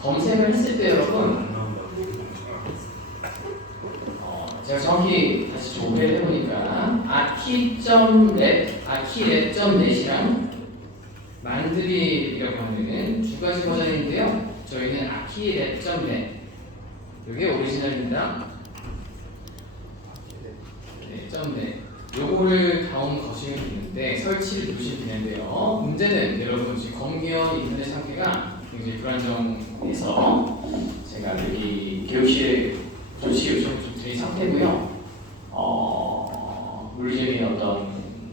검색을 했을 때 여러분 제가 정확히 다시 조회를 해보니까 akilet.net이랑 만드립이라고 하는 두 가지 버전인데요. 저희는 akilet.net 이게 오리지널입니다. 네, .net 요거를 다운 거시면 되는데 설치를 누르시면 되는데요. 문제는 여러분 지금 검기현 인터넷 상태가 굉장히 불안정해서 제가 여기 교육실에 조치 요청 좀 드린 상태고요. 물리적인 어떤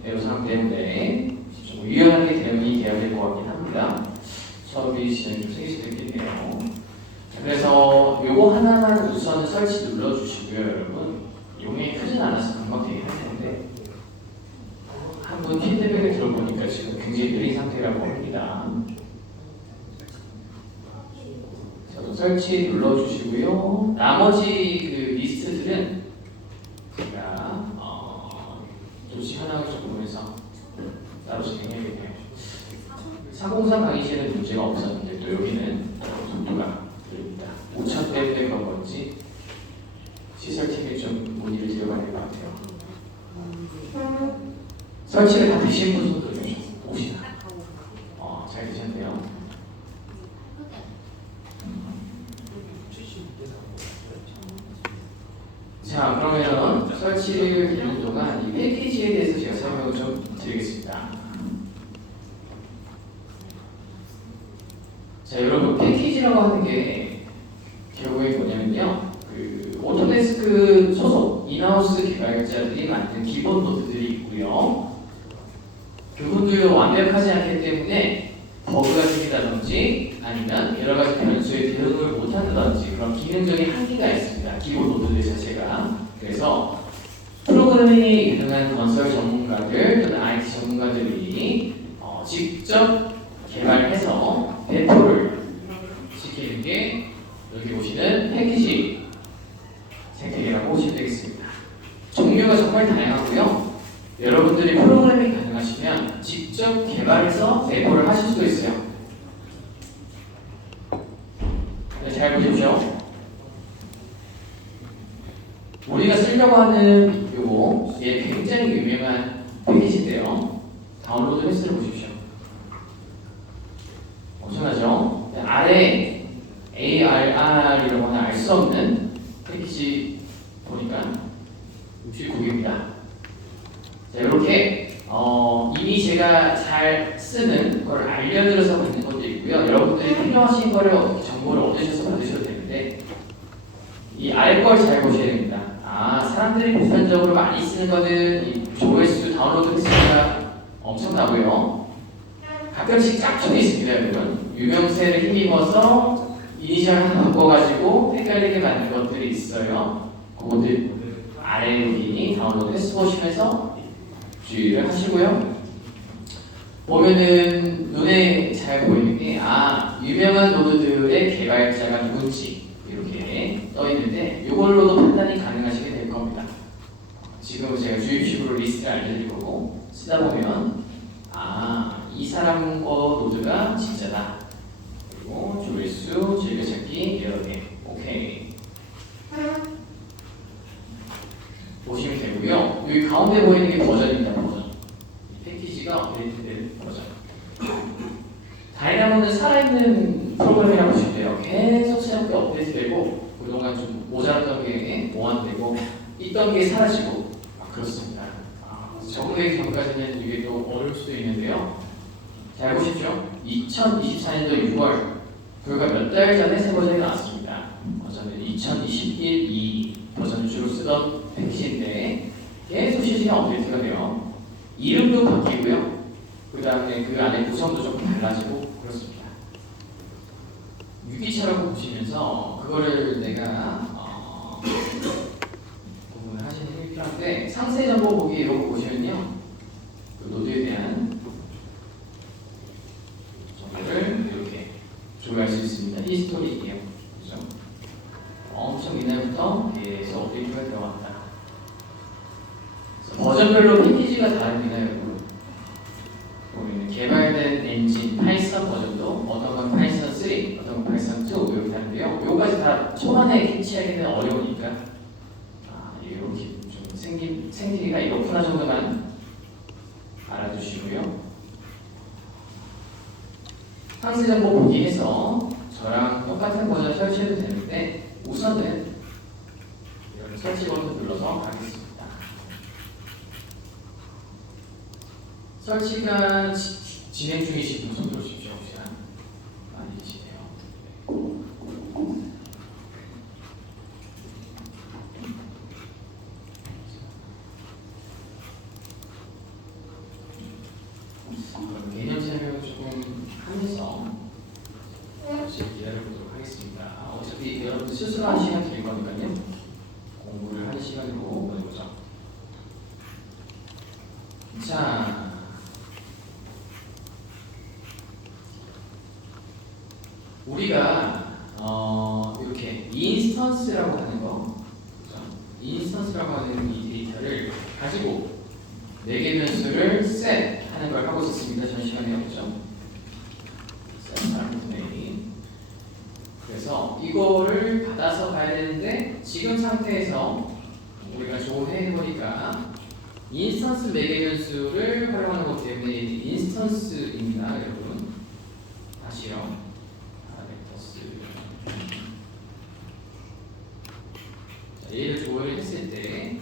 애로사항 때문에 좀 유연하게 대응이 되어야 될 것 같긴 합니다. 수업이 진행이 좀 생길 수도 있겠네요. 그래서 요거 하나만 우선 설치 눌러주시고요, 여러분. 용량이 크진 않아서 금방 되긴 할 텐데 한 분 피드백을 들어보니까 지금 굉장히 느린 상태라고 합니다. 저도 설치 눌러주시고요. 나머지 그 리스트들은 제가 조치 현황을 좀 보면서 따로 진행해야겠네요. 403 강의실은 문제가 없었는데 또 여기는 속도가 느립니다. 5천 때문에 그런 건지 시설팀에 좀 문의를 드려봐야 될 것 같아요. 설치를 다 되신 분 손도 좀 봅시다. 잘 되셨네요. 자, 그러면 설치를 되는 동안 이 패키지에 대해서 제가 설명을 좀 드리겠습니다. 자, 여러분 패키지라고 하는 게 결국에 뭐냐면요, 그 오토데스크 소속 인하우스 개발자들이 만든 기본 노드들이 있고요. 그분들도 완벽하지 않기 때문에 버그가 생긴다든지 아니면 여러 가지 변수에 대응을 못한다든지 그런 기능적인 한계가 있습니다. 기본 노드들 자체가. 그래서 프로그래밍이 가능한 건설 전문가들 또는 IT 전문가들이 직접 개발해서 배포를 시키는 게 여기 보시는 패키지 생태계라고 보시면 되겠습니다. 종류가 정말 다양하고요. 여러분들이 프로그래밍 가능하시면 직접 개발해서 배포를 하실 수도 있어요. 네, 잘 보십시오. 우리가 쓰려고 하는 요거 굉장히 유명한 패키지인데요. 다운로드 횟수를 보십시오. 엄청나죠? 아래 ARR이라고 하는 알 수 없는 패키지 보니까 69개입니다. 자, 이렇게 이미 제가 잘 쓰는 걸 알려드려서 받는 것도 있고요. 여러분들이 필요하신 거를 정보를 얻으셔서 받으셔도 되는데 이 알 걸 잘 보셔야 됩니다. 사람들이 보편적으로 많이 쓰는 거는 이 조회수, 다운로드 횟수가 엄청나고요. 가끔씩 짝퉁이 있습니다, 여러분. 유명세를 힘입어서 이니셜 하나 바꿔가지고 헷갈리게 만든 것들이 있어요. 그것들 아래 여기 다운로드 횟수 보시면서 주의를 하시고요. 보면은 눈에 잘 보이는 게 유명한 노드들의 개발자가 누군지 이렇게 떠 있는데 이걸로도 판단이 가능하시게 될 겁니다. 지금 제가 주입식으로 리스트를 알려드릴 거고 쓰다 보면 이 사람 거 노드가 진짜다. 그리고 조회수, 즐겨찾기 여러 개. 오케이. 보시면 되고요. 여기 가운데 보이는 게 버전입니다. 버전. 이 패키지가 업데이트된 버전. 다이나모는 살아있는 프로그램이라고 보시면 돼요. 계속 새롭게 업데이트되고 그동안 좀 모자랐던 게 보완되고 있던 게 사라지고 그렇습니다. 적응의 경우까지는 이게 또 어려울 수도 있는데요. 잘 보십시오. 2024년도 6월 불과 몇 달 전에 새 버전이 나왔습니다. 버전은 2021 버전을 주로 쓰던 패키지인데 계속 실시간 업데이트가 돼요. 이름도 바뀌고요. 그 다음에 그 안에 구성도 조금 달라지고 그렇습니다. 유기차라고 보시면서 그거를 내가 구분을 하시는 게 필요한데 상세 정보 보기 이런 거 보시면요. 그 노드에 대한 정보를 이렇게 조회할 수 있습니다. 히스토리예요. 그렇죠? 엄청 이날부터 계속 업데이트가 들어왔다. 버전별로 패키지가 다릅니다, 여러분. 보면 개발된 엔진 파이썬 버전도 어떤 건 파이썬 우리가 초반에 캐치하기는 어려우니까 이렇게 좀 생기기가 이렇구나 정도만 알아두시고요. 상세 정보 보기해서 저랑 똑같은 버전 설치해도 되는데 우선은 이런 설치 버튼 눌러서 가겠습니다. 설치가 진행 중이신 분 손 들어주십시오. 혹시나 많이 계시네요. 그럼 개념 설명을 조금 하면서 잠시 기다려보도록 하겠습니다. 어차피 여러분 스스로 한 시간 드릴 거니까요. 공부를 하는 시간으로 보내보죠. 자, 우리가 이렇게 인스턴스라고 하는 거, 그렇죠? 인스턴스라고 하는 이 데이터를 가지고 4개 변수를 셋 하는 걸 하고 있었습니다. 전 시간에 그렇죠? 그래서 이거를 받아서 가야 되는데 지금 상태에서 우리가 조회해보니까 인스턴스 4개 변수를 활용하는 것 때문에 인스턴스입니다. 여러분 다시요. 얘를 조회를 했을 때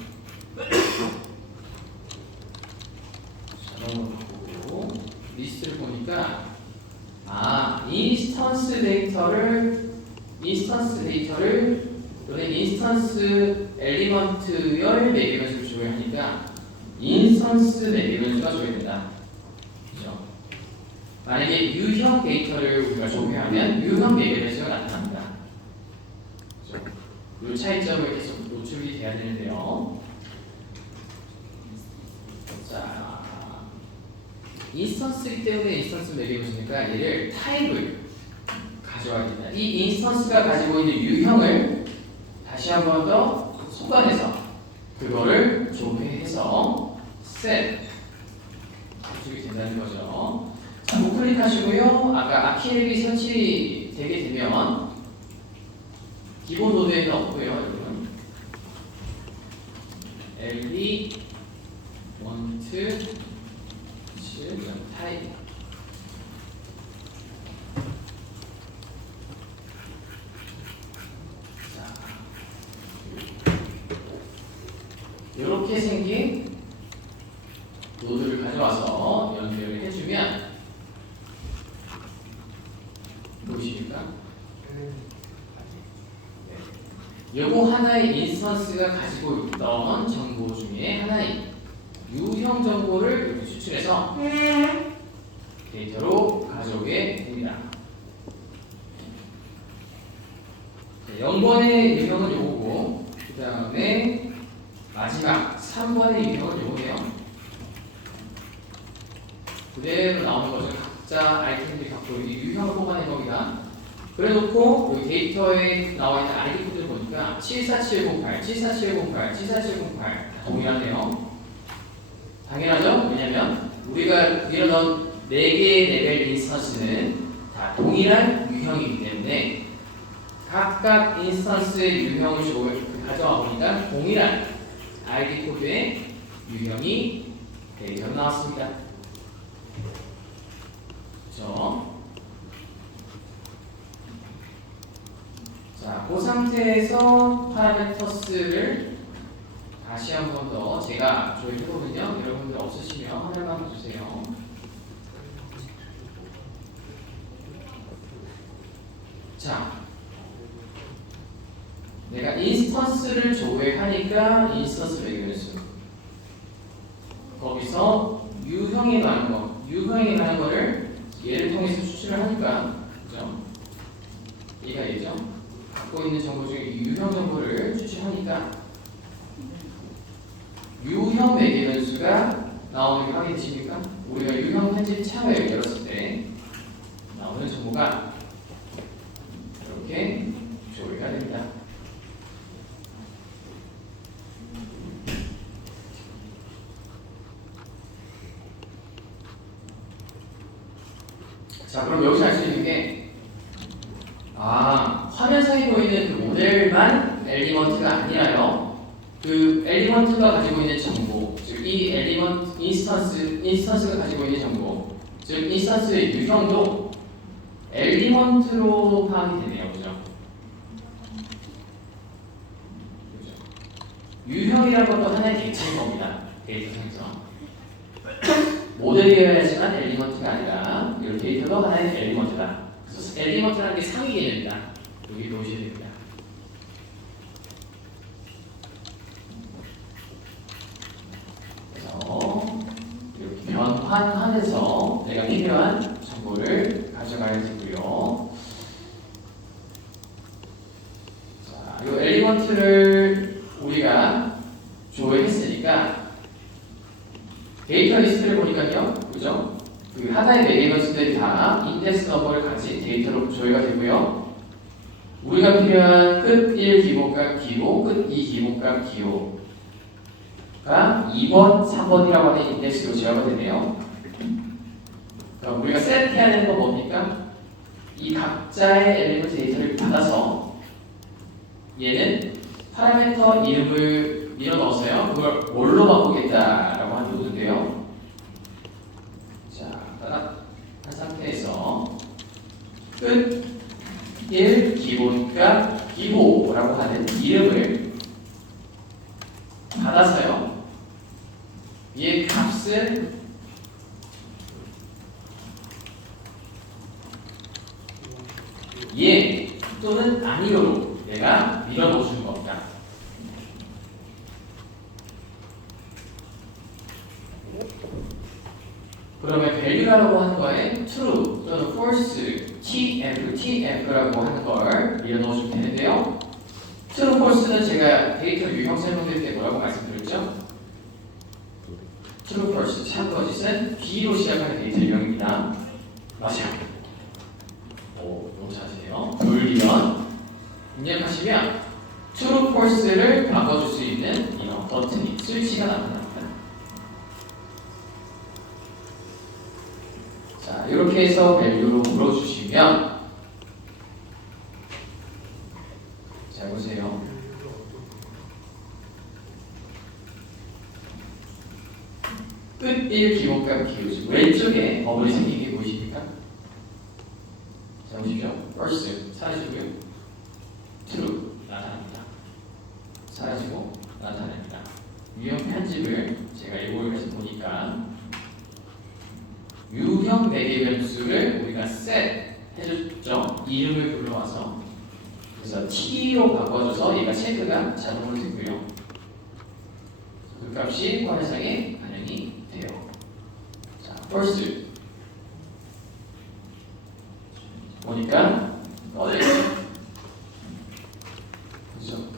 자동으로 보고 리스트를 보니까 인스턴스 데이터를 또는 인스턴스 엘리먼트열 4개 변수를 조회하니까 인스턴스 4개 변수가 조회된다. 그렇죠? 만약에 유형 데이터를 우리가 조회하면 유형 4개 변수가 나타납니다. 그렇죠? 이 차이점을 계속 노출이 돼야 되는데요. 자, 인스턴스이기 때문에 인스턴스 4개 변수니까 얘를 타입을 가져와야 된다. 이 인스턴스가 가지고 있는 유형을 다시 한 번 더 소관해서 그거를 조회해서 셋 구축이 된다는 거죠. 자, 우클릭하시고요. 아까 아키랩이 설치되게 되면 기본 노드에는 없고요, 여러분. LD want 타입 이렇게 생긴 노드를 가져와서 연결을 해주면 보이십니까? 요거 하나의 인스턴스가 가지고 있던 정보 중에 하나인 유형 정보를 이렇게 추출해서 데이터로 가져오게 됩니다. 0번의 유형은 요거고 그 다음에 마지막 3번의 유형은 요거예요. 그대로 나오는 거죠. 각자 아이템들이 갖고 있는 유형을 뽑아낸 겁니다. 그래놓고 여기 데이터에 나와 있는 아이디 코드를 보니까 74708, 74708, 74708 다 동일하네요. 당연하죠? 왜냐면 우리가 위로 넣은 4개의 레벨 인스턴스는 다 동일한 유형이기 때문에 각각 인스턴스의 유형을 가져와 보니까 동일한 아이디 코드의 유형이 데이터로 나왔습니다. 그렇죠? 자, 그 상태에서 파라메터스를 다시 한 번 더 제가 조회해보면요. 여러분들 없으시면 하나만 봐주세요. 자, 내가 인스턴스를 조회하니까 인스턴스 매개변수 거기서 유형에 관한 거를 얘를 통해서 추출을 하니까 그죠? 얘가 얘죠? 갖고 있는 정보 중에 유형 정보를 추출하니까 유형 매개 변수가 나오는 게 확인되십니까? 우리가 유형 편집 창을 열었을 때 나오는 정보가 이렇게 조회가 됩니다. 자, 그럼 여기서 알 수 있는 게 화면상에 보이는 그 모델 엘리먼트가 아니라요. 그 엘리먼트가 가지고 있는 정보, 즉 이 엘리먼트 인스턴스가 가지고 있는 정보, 즉 인스턴스의 유형도 엘리먼트로 파악이 되네요, 그죠? 유형이라는 것도 하나의 객체인 겁니다. 데이터상에서 모델이어야지만 엘리먼트가 아니라 이 데이터도 하나의 엘리먼트다. 그래서 엘리먼트라는 게 상위 개념이다. 여기 보시면 됩니다. 그래서 이렇게 변환해서 내가 필요한 정보를 가져가야 되고요. 자, 이 엘리먼트를 우리가 조회했으니까 데이터 리스트를 보니까요, 그죠? 그 하나의 베리어스들이 다 인덱스 넘버를 가진 데이터로 조회가 되고요. 우리가 필요한 끝 1 기본값 기호, 끝 2 기본값 기호가 2번, 3번이라고 하는 인덱스로 제어가 되네요. 그럼 우리가 셋해야 되는 건 뭡니까? 이 각자의 엘리먼트 데이터를 받아서 얘는 파라미터 이름을 밀어 넣었어요. 그걸 뭘로 바꾸겠다라고 하는 노드인데요. 자, 따라 한 상태에서 끝 1 기본값 기호라고 하는 이름을 받아서요. 얘 값은 예 또는 아니요로 내가 밀어 넣어주는 겁니다. 그러면 value라고 하는 거에 true 또는 false, tf라고 하는 걸 밀어 넣어주면 되는데요. true, false는 제가 데이터 유형 설명드릴 때 뭐라고 말씀드렸죠? true, false, 참 거짓은 B로 시작하는 데이터 유형입니다. 맞아요. 오, 너무 잘하시네요. 돌리면 입력하시면 true, false를 바꿔줄 수 있는 이런 버튼이, 스위치가 나타납니다. 자, 이렇게 해서 value로 물어주시면, 잘 보세요. 끝 1 기본값 기호지. 왼쪽에 버블이 생긴 게 보이십니까? 자, 보십시오. first 사라지고요. true 나타납니다. 사라지고 나타납니다. 유형 편집을 제가 이걸 해서 보니까 유형 매개 변수를 우리가 set 해줬죠. 이름을 불러와서 그래서 t로 바꿔줘서 얘가 체크가 자동으로 되고요. 그 값이 화면상에 반영이 돼요. 자, first 보니까 어디죠? 그죠?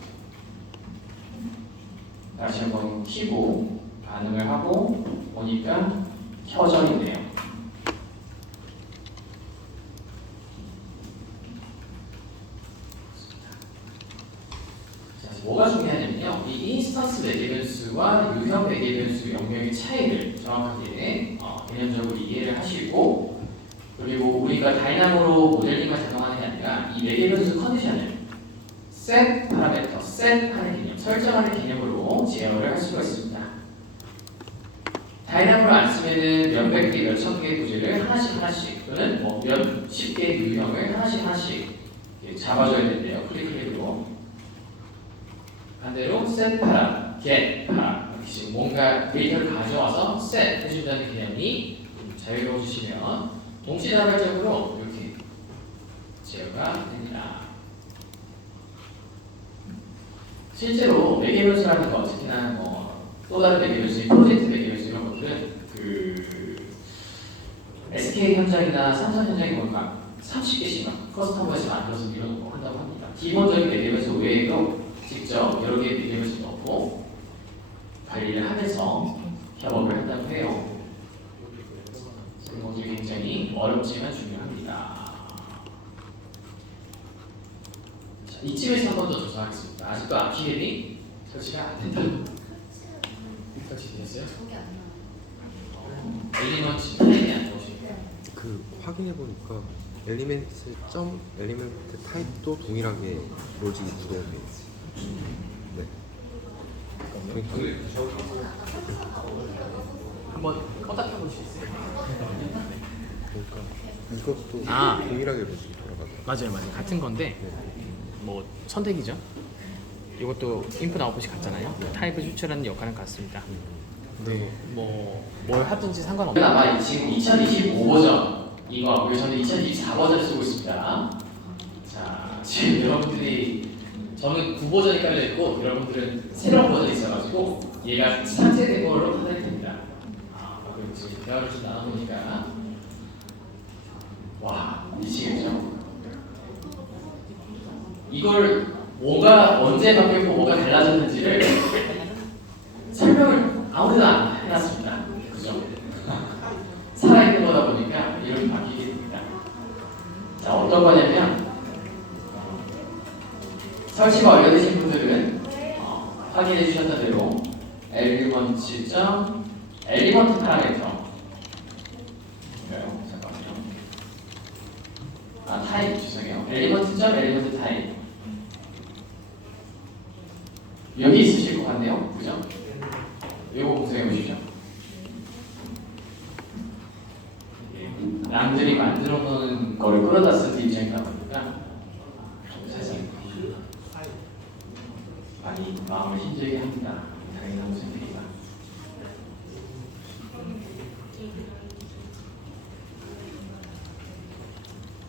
다시 한번 키고 반응을 하고 보니까 켜져 있네요. 뭐가 중요하냐면요, 이 인스턴스 매개 변수와 유형 매개 변수 영역의 차이를 정확하게 개념적으로 이해를 하시고, 그리고 우리가 다이나모로 모델링만 작동하는 게 아니라 이 매개 변수 컨디션을 set 파라미터, set 하는 개념, 설정하는 개념으로 제어를 할 수가 있습니다. 다이나모를 안 쓰면은 몇백 개, 몇천 개의 구제를 하나씩 또는 뭐 몇십 개의 유형을 하나씩 잡아줘야 되는데요. 클릭으로. 반대로 set 파라, get 파라 이렇게 지금 뭔가 데이터를 가져와서 set 해준다는 개념이 자유로워지시면 동시다발적으로 이렇게 제어가 됩니다. 실제로 매개 변수라는 거, 특히나 또 다른 매개 변수, 프로젝트 매개 변수 이런 것들은 그 SK 현장이나 삼성 현장이 뭔가 30개씩 커스텀에서 만들어서 밀어놓고 한다고 합니다. 기본적인 매개 변수 외에도 직접 여러 개의 매개 변수를 넣고 관리를 하면서 협업을 한다고 해요. 그런 것들이 굉장히 어렵지만 중요합니다. 자, 이쯤에서 한 번 더 조사하겠습니다. 아직도 아키에디 설치가 안 된다. 설치되셨어요? 엘리먼트 타입이 안 좋으신가요? 그 확인해 보니까 엘리멘트 타입도 동일하게 로직이 구동돼 있어요. 네. 그러니까 한번 껐다 켜볼 수 있어요? 이것도 아. 동일하게 돌아가죠. 맞아요. 같은 건데 뭐 선택이죠. 이것도 인풋 아웃풋이 같잖아요. 타입을 추출하는 역할은 같습니다. 근데 뭐 뭘 하든지 상관없어요. 아마 지금 2025 버전 이거 하고요. 저는 2024 버전을 쓰고 있습니다. 자, 지금 여러분들이 저는 9 버전이 깔려 있고 여러분들은 새로운 버전이 있어가지고 얘가 삭제된 걸로 판단이 됩니다. 그리고 지금 대화를 좀 나눠보니까 와 미치겠죠? 이걸 뭐가 언제 바뀌었고 뭐가 달라졌는지를 설명을 아무데나 안 해놨습니다. 그죠? 살아있는 거다 보니까 이렇게 바뀌게 됩니다. 자, 어떤 거냐면 설치가 완료되신 분들은 확인해 주셨던 대로 엘리먼트 파라미터 잠깐만요. 타입 죄송해요. 엘리먼트 타입 여기 있으실 것 같네요. 그죠? 이거 검색해 보시죠. 남들이 만들어 놓은 거를 끌어다 쓴 입장이다 보니까 사실 많이 마음을 힘들게 합니다. 당연한 선택이다.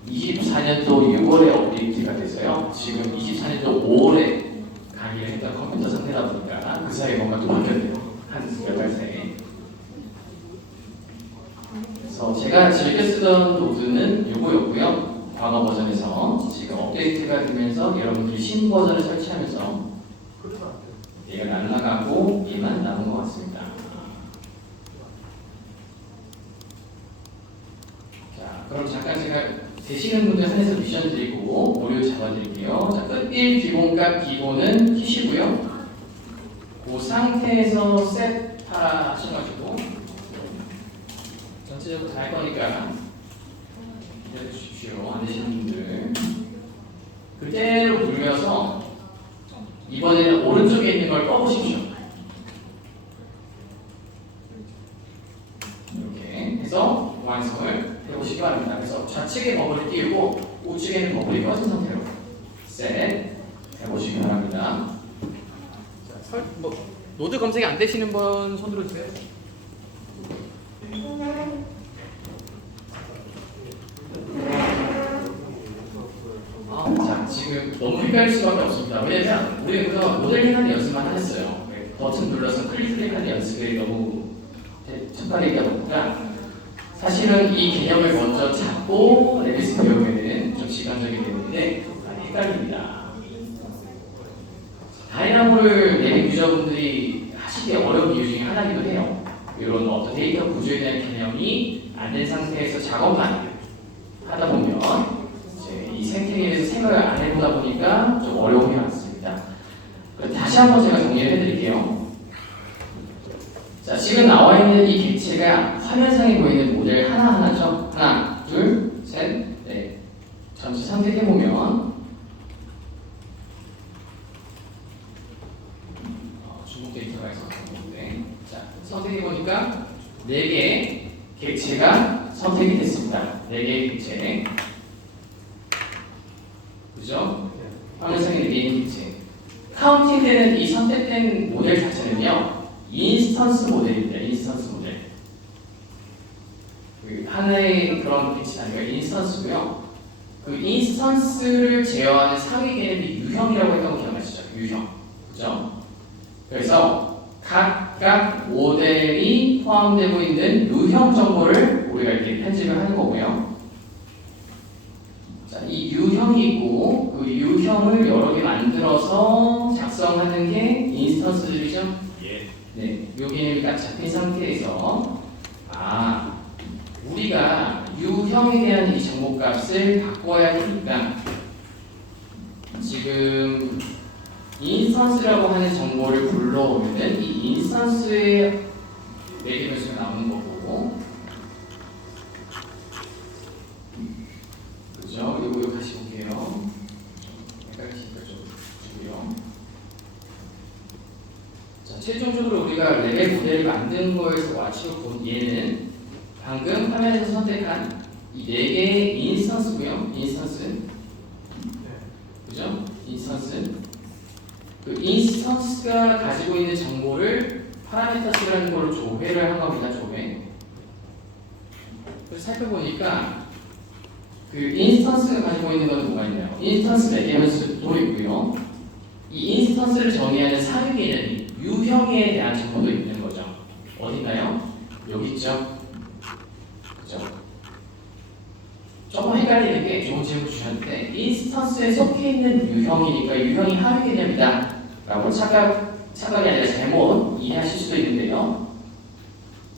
(24년도 6월에) 업데이트가 돼서요. 지금 24년도 5월에 강의를 했던 컴퓨터 상태다 보니까 그 사이에 뭔가 또 바뀌었네요. 한 몇 달 사이에. 그래서 제가 즐겨 쓰던 노드는 이거였고요. 과거 버전에서 지금 업데이트가 되면서 여러분들이 신 버전을 설치하면서 얘가 날아가고 얘만 남은 것 같습니다. 자, 그럼 잠깐 제가 되시는 분들 한해서 미션 드리고 오류 잡아드릴게요. 자, 끝1 기본값 기본은 키시고요. 그 상태에서 셋 하셔가지고 전체적으로 다 할 거니까 기다려주십시오. 안 되시는 분들 그대로 눌려서 이번에는 오른쪽에 있는 걸 꺼보십시오. 이렇게 해서 완성을 해보시기 바랍니다. 그래서 좌측에 버블이 띄우고 우측에는 버블이 꺼진 상태로 셋 해보시기 바랍니다. 자, 노드 검색이 안 되시는 분 손 들어주세요. 자, 지금 너무 헷갈릴 수밖에 없습니다. 왜냐면 우리는 그동안 모델링하는 연습만 했어요. 버튼 눌러서 클릭하는 연습이 너무 첫발이다 보니까 사실은 이 개념을 먼저 잡고 레빗을 배우면 좀 시간적이 되는데 많이 헷갈립니다. 다이나모를 레빗 유저분들이 하시기 어려운 이유 중에 하나이기도 해요. 이런 어떤 데이터 구조에 대한 개념이 안 된 상태에서 작업만 하다 보면 이제 이 생태계에서 생각을 안 해보다 보니까 좀 어려움이 많습니다. 다시 한번 제가 정리를 해드릴게요. 자, 지금 나와 있는 이 객체가 화면상에 보이는 모델 하나하나죠. 하나, 둘, 셋, 넷. 전체 선택해보면 중복 데이터가 있었는데 자, 선택해보니까 4개의 객체가 선택이 됐습니다. 4개의 객체. 그죠? 화면상에 4개의 객체. 카운팅되는 이 선택된 모델 자체는요. 인스턴스 모델입니다. 인스턴스 모델. 그 하나의 그런 빛이 아니라 인스턴스고요. 그 인스턴스를 제어하는 상위 개념이 유형이라고 했던 거 기억나시죠? 유형. 그죠? 그래서 각각 모델이 포함되고 있는 유형 정보를 우리가 이렇게 편집을 하는 거고요. 자, 이 유형이 있고 그 유형을 여러 개 만들어서 작성하는 게 인스턴스들이죠. 네, 요 개념이 딱 잡힌 상태에서 우리가 유형에 대한 이 정보값을 바꿔야 되니까 지금 인스턴스라고 하는 정보를 불러오면은 이 인스턴스의 4개 변수가 나오는 거고 그죠? 이거 다시 볼게요. 헷갈리시니까 좀 주고요. 최종적으로 우리가 레벨 모델을 만든 거에서 와치로 본 얘는 방금 화면에서 선택한 이 4개의 인스턴스고요. 인스턴스. 그죠? 인스턴스. 그 인스턴스가 가지고 있는 정보를 파라미터스라는 걸로 조회를 한 겁니다. 조회. 그래서 살펴보니까 그 인스턴스가 가지고 있는 것은 뭐가 있나요? 인스턴스 레게먼스도 있고요. 이 인스턴스를 정의하는 사유 개념이 유형에 대한 정보도 있는 거죠. 어딘가요? 여기 있죠. 그죠? 조금 헷갈리는 게 좋은 질문 주셨는데 인스턴스에 속해 있는 유형이니까 유형이 하위 개념이다 라고 착각이 아니라 잘못 이해하실 수도 있는데요.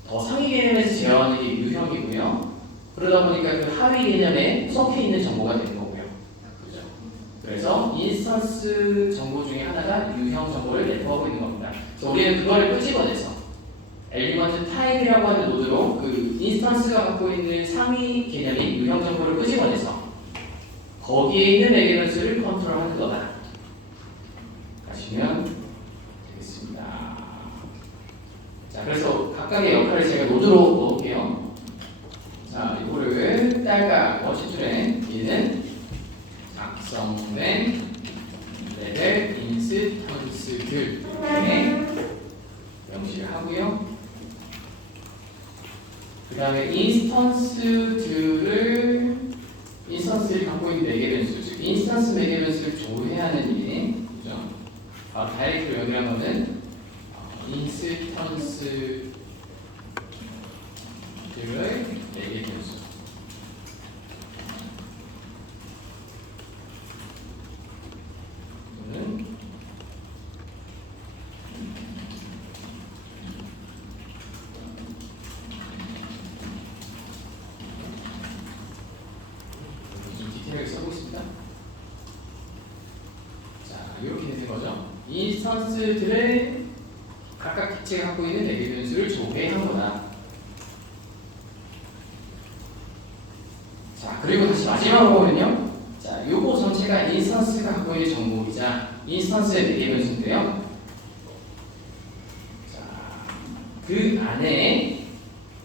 더 상위 개념에서 제어하는 게 유형이고요. 그러다 보니까 그 하위 개념에 속해 있는 정보가 되는 거고요. 그죠? 그래서 인스턴스 정보 중에 하나가 유형 정보를 내포하고 있는 겁니다. 그래서 우리는 그거를 끄집어내서 엘리먼트 타입이라고 하는 노드로 그 인스턴스가 갖고 있는 상위 개념인 유형 정보를 끄집어내서 거기에 있는 레게런스를 컨트롤하는 거다. 가시면 되겠습니다. 자, 그래서 각각의 역할을 제가 노드로 넣을게요. 자, 이거를 딸과 워시툴에 있는 작성된 레벨 인스턴스들 이렇게 명시를 하고요. 그 다음에 인스턴스를 갖고 있는 매개변수, 즉 인스턴스 매개변수를 조회하는 일, 그죠? 다이렉트로 연결한 거는 인스턴스들을 매개변수. 써보겠습니다. 자, 이렇게 되는 거죠. 인스턴스들의 각각 객체가 갖고 있는 레벨 변수를 조회한 거다. 자, 그리고 다시 마지막으로 보면요. 자, 요거 전체가 인스턴스가 갖고 있는 정보이자 인스턴스의 레벨 변수인데요. 자, 그 안에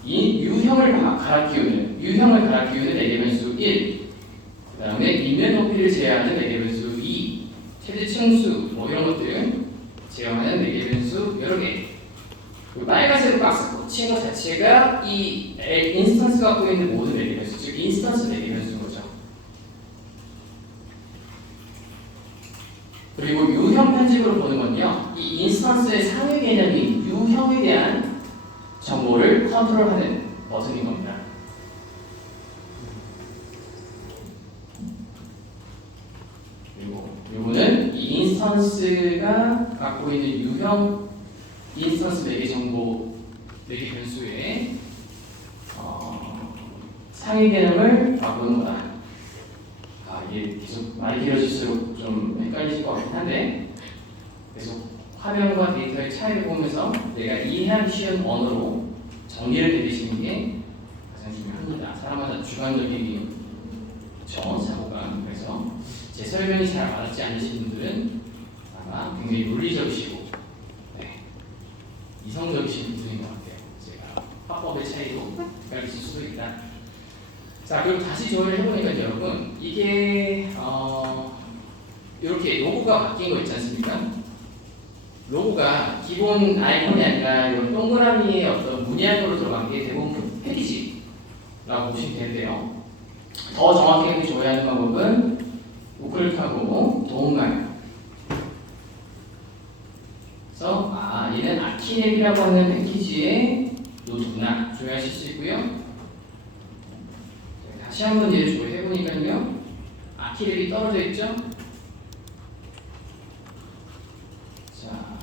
유형을 갈아 끼우는 레벨 변수 1. 그 다음에 인면 높이를 제어하는 레게변수 2, 최대 층수 뭐 이런 것들 제어하는 레게변수 여러 개. 그 빨간색으로 박스 꽂힌 것 자체가 이 인스턴스가 갖고 있는 모든 레게변수, 즉 인스턴스 레게변수인 거죠. 그리고 유형 편집으로 보는 건요, 이 인스턴스의 상위 개념인 유형에 대한 정보를 컨트롤하는 버튼인 겁니다. 요거는 이 인스턴스가 갖고 있는 유형 인스턴스 매개 정보 매개 변수의 상위 개념을 바꾸는 거다. 이게 계속 많이 길어질수록 좀 헷갈리실 것 같긴 한데 계속 화면과 데이터의 차이를 보면서 내가 이해하기 쉬운 언어로 정리를 내리시는 게 가장 중요합니다. 사람마다 주관적인 사고가. 그래서 제 설명이 잘 와닿지 않으신 분들은 아마 굉장히 논리적이시고 이성적이신 분인 것 같아요. 제가 화법의 차이로 헷갈리실 수도 있다. 자, 그럼 다시 조회를 해보니까 여러분 이게 이렇게 로고가 바뀐 거 있지 않습니까? 로고가 기본 아이콘이 아니라 이런 동그라미의 어떤 문양으로 들어간 게 대부분 패키지라고 보시면 되는데요. 더 정확하게 조회하는 방법은 우클릭하고 도움말. 그래서 얘는 아키랩이라고 하는 패키지의 노트구나 조회하실 수 있고요. 다시 한번 얘를 조회해 보니까요, 아키랩이 떨어져 있죠. 자,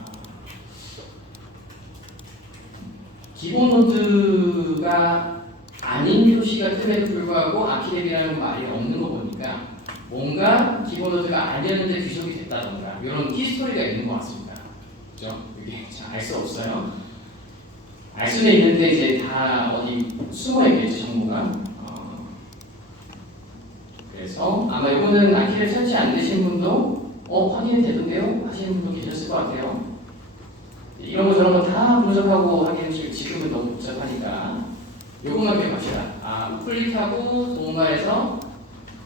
기본 노드가 아닌 표시가 뜸에도 불구하고 아키랩이라는 말이 없는 거 보니까 뭔가 기본 노드가 아니었는데 귀속이 됐다던가 이런 히스토리가 있는 것 같습니다. 그죠? 이게 알 수 없어요. 알 수는 있는데 이제 다 어디 숨어 있겠지 정보가. 그래서 아마 이거는 아키랩 설치 안 되신 분도 확인이 되던데요 하시는 분도 계셨을 것 같아요. 이런 거 저런 거 다 분석하고 하기는 지금은 너무 복잡하니까 요것만 기억합시다. 클릭하고 도움말에서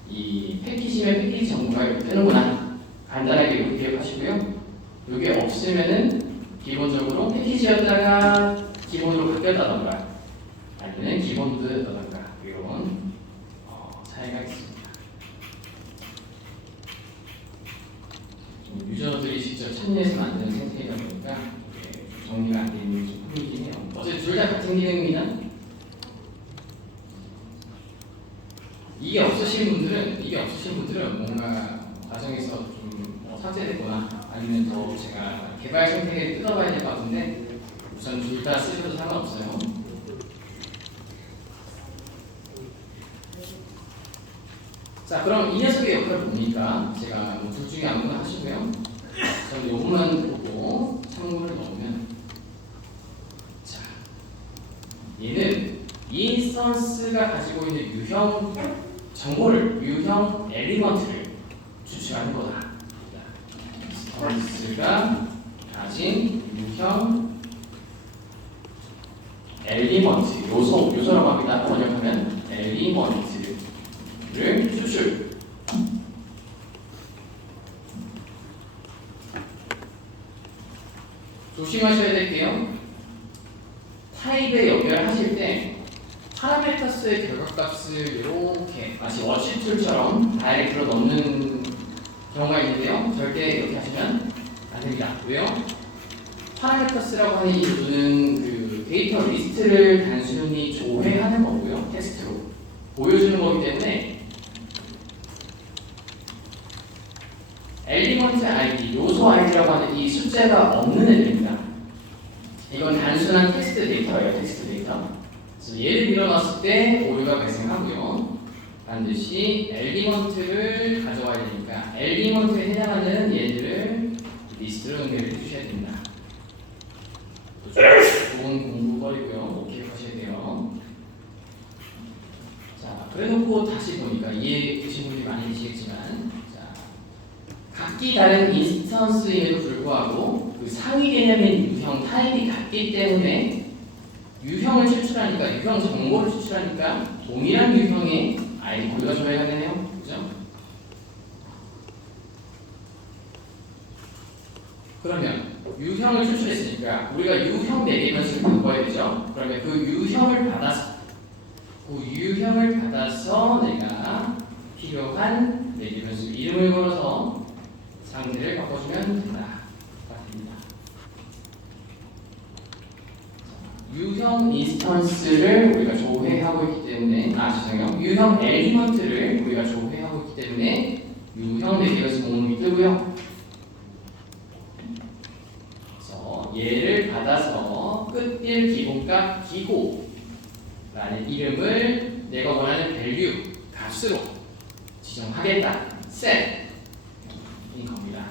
이 패키지면 패키지 정보가 이렇게 뜨는구나. 간단하게 이렇게 기억하시고요. 이게 없으면은 기본적으로 패키지였다가 기본으로 바뀌었다던가 아니면 기본도였다던가 이런 차이가 있습니다. 유저들이 직접 참여해서 만드는 생태이다 보니까 이게 정리가 안 되는 게 좀 흥미긴 해요. 어쨌든 둘 다 같은 기능입니다. 이게 없으신 분들은 뭔가 과정에서 좀 삭제됐거나 아니면 더 제가 개발 생태계를 뜯어봐야 될 것 같은데 우선 둘 다 쓰셔도 상관없어요. 자, 그럼 이 녀석의 역할을 뭡니까? 제가 둘 중에 아무거나 하시고요. 저는 요것만 보고 참고를 넣으면 자, 얘는 인스턴스가 가지고 있는 유형 정보를, 유형 엘리먼트를 추출하는 거다. 인스턴스가 가진 유형 엘리먼트, 요소라고 합니다. 번역하면 엘리먼트를 추출. 조심하셔야 될게요. 타입에 연결하실 때 파라메터스의 결과값을 이렇게 마치 워치 툴처럼 다이렉트로 넣는 경우가 있는데요. 절대 이렇게 하시면 안 됩니다. 왜요? 파라메터스라고 하는 이 부분은 그 데이터 리스트를 단순히 조회하는 거고요. 텍스트로 보여주는 거기 때문에 엘리먼트 ID, 요소 ID라고 하는 이 숫자가 없는 애들입니다. 이건 단순한 텍스트 데이터예요. 텍스트 데이터. 그래서 얘를 밀어넣었을 때 오류가 발생하고요. 반드시 엘리먼트를 가져와야 되니까 엘리먼트에 해당하는 얘들을 리스트로 연결해 주셔야 됩니다. 좋은 공부거리고요. 꼭 기억하셔야 돼요. 자, 그래놓고 다시 보니까 이해되신 분들이 많이 계시겠지만 자, 각기 다른 인스턴스임에도 불구하고 그 상위 개념인 유형 타입이 같기 때문에 유형을 추출하니까 유형 정보를 추출하니까 동일한 유형의 아이디 코드가 조회가 되네요. 그죠? 그러면 유형을 추출했으니까 우리가 유형 내리면서 바꿔야 되죠. 그러면 그 유형을 받아서 내가 필요한 내리면서 이름을 걸어서 상태를 바꿔주면 된다. 같습니다. 유형 인스턴스를 우리가 조회하고 있기 때문에 죄송해요. 유형 엘리먼트를 우리가 조회하고 있기 때문에 유형 내리면서 목록이 뜨고요. 그래서 얘를 받아서 끝일 기본값 기호라는 이름을 내가 원하는 밸류 값으로 지정하겠다. set 인 겁니다.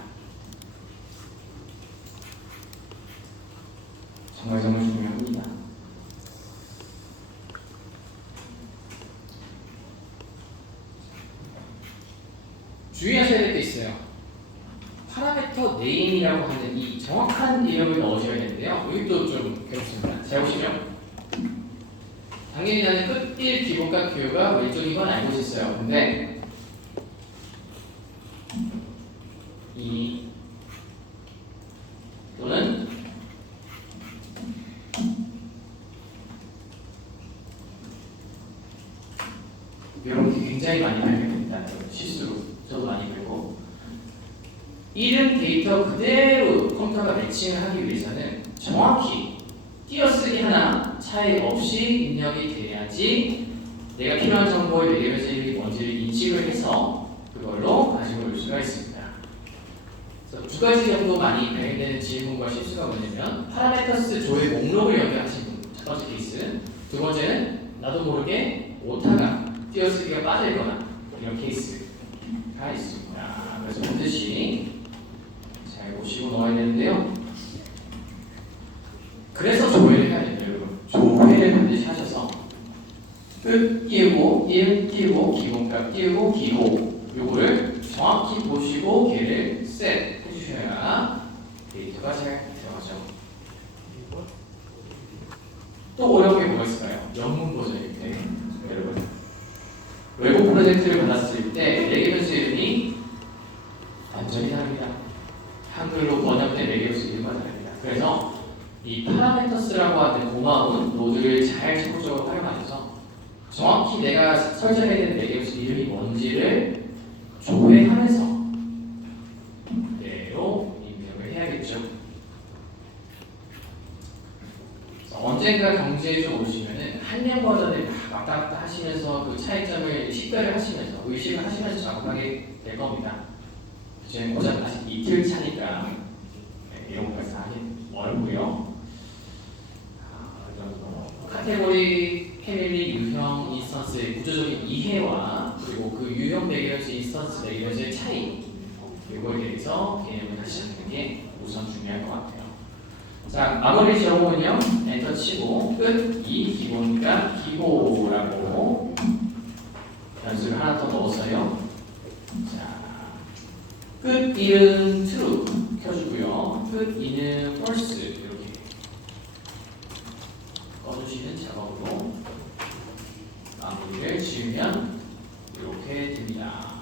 정말 중요합니다. 주의하셔야 될 게 있어요. 파라메터 네임이라고 하는 이 정확한 이름을 넣으셔야 되는데요. 여기도 좀 괴롭습니다. 잘 보시죠. 당연히 나는 끝일 기본값 기호가 왼쪽인 건 알고 있어요. 근데 이 또는 이런 게 굉장히 많이 발견됩니다. 실수로 저도 많이 배고 이름 데이터 그대로 컴퓨터가 매칭을 하기 위해서는 정확히 띄어쓰기 하나 차이 없이 입력이 돼야지 내가 필요한 정보의 매개별 이름이 뭔지를 인식을 해서 그걸로 가지고 올 수가 있습니다. 그래서 두 가지 정도 많이 발견되는 질문과 실수가 뭐냐면 파라메터스 조회 목록을 연결하신 분, 첫 번째 케이스. 두 번째는 나도 모르게 오타가 띄어쓰기가 빠져있거나 이런 케이스가 있습니다. 그래서 반드시 잘 보시고 넣어야 되는데요. 그래서 조회를 해야 됩니다, 여러분. 조회를 반드시 하셔서 끝 띄우고 1 띄우고 기본값 띄우고 기호 요거를 정확히 보시고 걔를 셋 해주셔야 데이터가 잘 들어가죠. 문제에 좀 오시면은 한량 버전을 막 왔다 갔다 하시면서 그 차이점을 식별을 하시면서 의식을 하시면서 작업하게 될 겁니다. 저는 고작 아직 이틀 차니까 이런 것까지 다 하기 어렵고요. 카테고리 패밀리 유형 인스턴스의 구조적인 이해와 그리고 그 유형 레이어스 인스턴스 레이어스의 차이 이거에 대해서 개념을 다시 잡는 게 우선 중요할 것 같아요. 자, 마무리 지어보면요. 엔터 치고 끝 2 기본가 기호라고 변수를 하나 더 넣었어요. 자, 끝 1은 true 켜주고요. 끝 2는 false 이렇게 꺼주시는 작업으로 마무리를 지으면 이렇게 됩니다.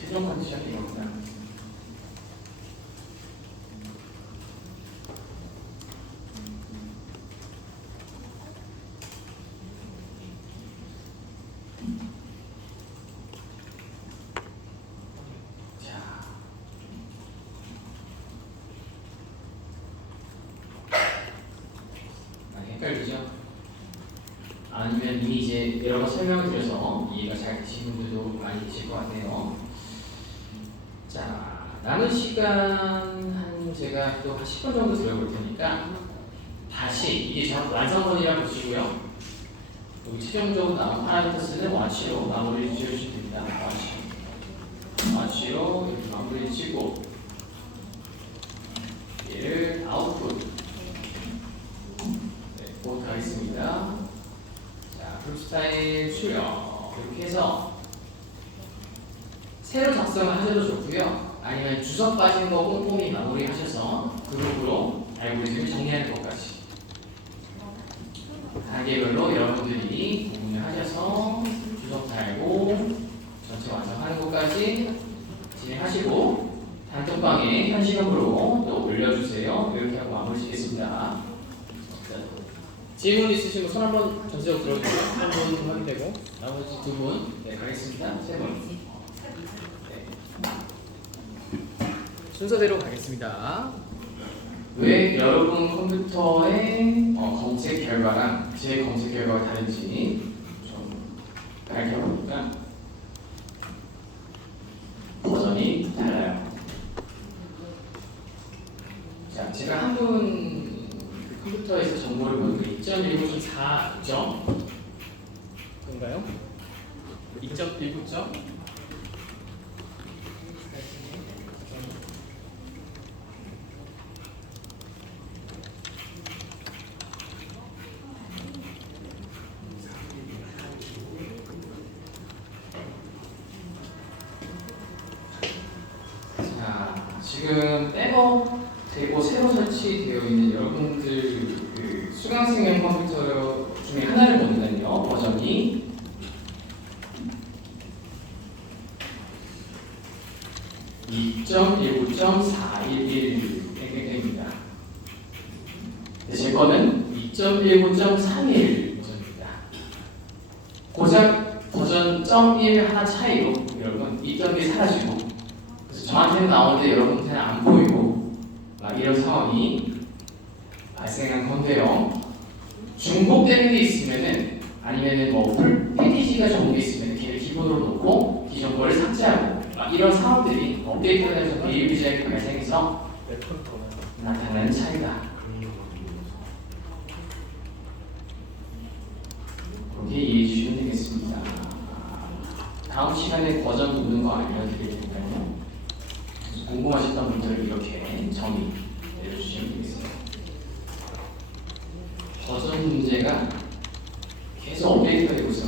최종 컨디션이 이겁니다. 헷갈리죠? 아니면 이미 이제 여러 번 설명을 드려서 이해가 잘 되시는 분들도 많이 계실 것 같네요. 자, 남은 시간 한 제가 또 한 10분 정도 들어볼 테니까 다시 이게 전 완성본이라고 보시고요. 여기 최종적으로 나온 파라미터스는 와치로 마무리를 지어주시면 됩니다. 와치로 이렇게 마무리를 지고 얘를 아웃풋 곧 가겠습니다. 자, 그룹 스타일 출력 이렇게 해서 새로 작성을 하셔도 좋고요. 아니면 주석 빠진 거 꼼꼼히 마무리 하셔서 그룹으로 알고리즘을 정리하는 것까지 단계별로 여러분들이 구분을 하셔서 주석 달고 전체 완성하는 것까지 진행하시고 단톡방에 현시간으로 또 올려주세요. 이렇게 하고 마무리 짓겠습니다. 질문 있으신 분 손 한번 전체적으로 들어주세요. 한 분 확인되고 나머지 두 분 네, 가겠습니다. 세 분. 네. 순서대로 가겠습니다. 왜 여러분 컴퓨터의 검색 결과랑 제 검색 결과가 다른지 좀 밝혀보니까 버전이 달라요. 자, 제가 한 분 컴퓨터에서 정보를 보니까 2.19.4점 그런가요? 2.19점? 자, 지금 백업 되고 새로 설치되어 있는 여러분들 그 수강생용 컴퓨터 중에 하나를 보면요 버전이 2.19.411입니다. 제 거는 2.19.31 버전입니다. 고작 버전 0.1 하나 차이로 여러분 2.1 사라지고 그래서 저한테는 나오는데 여러분한테는 안 보이고 막 이런 상황이 발생한 건데요. 중복되는 게 있으면은 아니면은 뭐 풀 패키지가 좋은 게 있으면 걔를 기본으로 놓고 기존 거를 삭제하고 막 이런 상황들이 업데이트가 되면서 비일비재하게 발생해서 나타나는 차이다. 그렇게 이해해 주시면 되겠습니다. 다음 시간에 버전 놓는 거 알려드릴 테니까요. 궁금하셨던 분들은 이렇게 정의 내려주시면 되겠습니다. 버전 문제가 계속 업데이트가 되고 있어요.